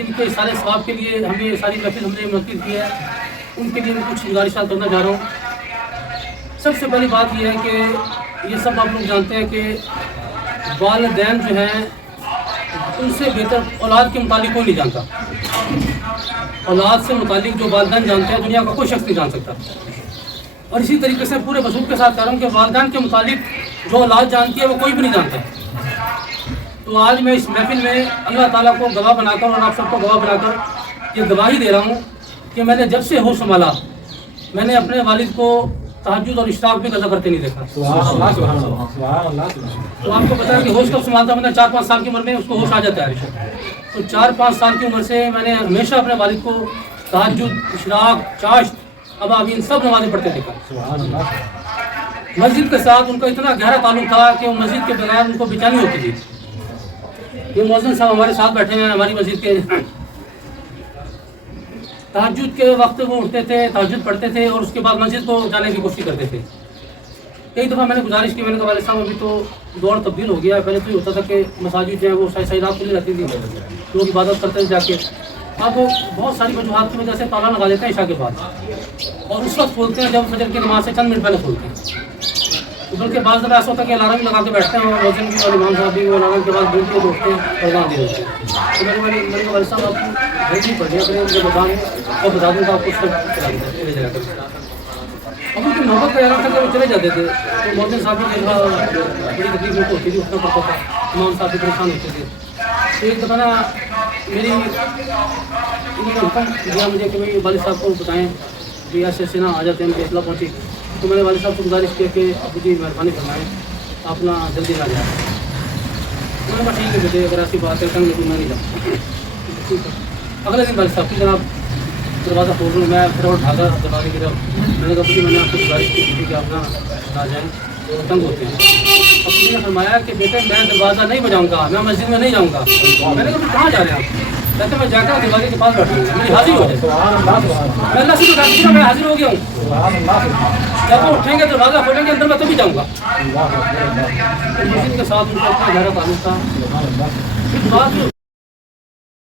ان کے سارے ثواب کے لیے ہمیں یہ ساری محفل ہم نے منعقد کی ہے، ان کے لیے میں کچھ گزارشات کرنا چاہ رہا ہوں۔ سب سے پہلی بات یہ ہے کہ یہ سب آپ لوگ جانتے ہیں کہ والدین جو ہیں ان سے بہتر اولاد کے متعلق کوئی نہیں جانتا۔ اولاد سے متعلق جو والدین جانتے ہیں دنیا کا کوئی شخص نہیں جان سکتا، اور اسی طریقے سے پورے وضوح کے ساتھ کہہ رہا ہوں کہ والدین کے متعلق جو اولاد جانتی ہے وہ کوئی بھی نہیں جانتا۔ تو آج میں اس محفل میں اللہ تعالیٰ کو گواہ بنا کر اور آپ سب کو گواہ بنا کر یہ گواہی دے رہا ہوں کہ میں نے جب سے ہوش سنبھالا میں نے اپنے والد کو تہجد اور اشراق بھی قضا کرتے نہیں دیکھا۔ تو آپ کو پتا ہے کہ ہوش کب سنبھالتا میں نے 4-5 سال کی عمر میں اس کو ہوش آ جاتا ہے۔ تو 4-5 سال کی عمر سے میں نے ہمیشہ اپنے والد کو تہجد، اشراق، چاشت، ابابین سب نمازیں پڑھتے دیکھا۔ مسجد کے ساتھ ان کا اتنا گہرا تعلق تھا کہ وہ مسجد کے بغیر ان کو بےچینی ہوتی تھی۔ یہ مؤذن صاحب ہمارے ساتھ بیٹھے ہیں ہماری مسجد کے، تہجد کے وقت وہ اٹھتے تھے، تہجد پڑھتے تھے اور اس کے بعد مسجد کو جانے کی کوشش کرتے تھے۔ کئی دفعہ میں نے گزارش کی، میں نے کہا والد صاحب ابھی تو دور تبدیل ہو گیا، پہلے تو یہ ہوتا تھا کہ مساجد جو ہے وہ صحیح رات کھلی رہتی تھی، لوگ عبادت کرتے تھے جا کے۔ اب بہت ساری وجوہات کی وجہ سے تالا لگا دیتے ہیں عشاء کے بعد، اور اس وقت کھولتے ہیں جب فجر کی نماز سے چند منٹ پہلے کھولتے ہیں۔ بلکہ بعض دفعہ ایسا ہوتا ہے کہ الارم لگا کے بیٹھتے ہیں اور مؤذن بھی اور امام صاحب بھی وہ الارم کے بعد بولتے ہیں اٹھتے ہیں اور گان دے دیتے ہیں۔ تو میں نے کہا والد صاحب آپ کو گھر نہیں پڑھنے کریں، مجھے بتا دیں اور بتا دوں کہ آپ کو سب چلے جایا کریں۔ اب ان کی محبت کا اعلان تھا کہ وہ چلے جاتے تھے، تو مؤذن صاحب بھی بڑی تکلیف ان کو ہوتی تھی، اٹھنا پڑتا تھا، امام صاحب بھی پریشان ہوتے تھے۔ تو ایک دفعہ نا میری انہوں نے حکم دیا مجھے کہ بھائی والد صاحب کو بتائیں کہ ایسے ایسے نا آ جاتے ہیں، مجھے اطلاع پہنچی۔ تو میں نے والد صاحب کو گزارش کیا کہ ابو جی مہربانی فرمائیں آپ نا جلدی نہ جائیں۔ میں نے کہا ٹھیک ہے بیٹے، اگر ایسی بات ہے ٹنگ میں نہیں جاؤں۔ ٹھیک ہے، اگلے دن والد صاحب کی جناب دروازہ کھول رہا ہوں، میں پھر بھاگا دروازے کی طرف۔ میں نے کہا ابو جی میں نے آپ کو گزارش کی تھی کہ آپ نہ جائیں، تو تنگ ہوتے ہیں۔ ابو جی نے فرمایا کہ بیٹے میں دروازہ نہیں بجاؤں گا، میں مسجد میں نہیں جاؤں گا۔ میں نے کہا کہاں جا رہے ہیں آپ؟ کہتے میں جا کر دروازے کے پاس بیٹھوں گا، میری حاضری ہو جائے۔ میں اللہ سے تو کہتی ہوں میں حاضر ہو گیا ہوں، جب وہ اٹھیں گے دروازہ کھولیں گے اندر میں تبھی جاؤں گا۔ مسجد کے ساتھ ان کا اتنا گہرا تعلق تھا۔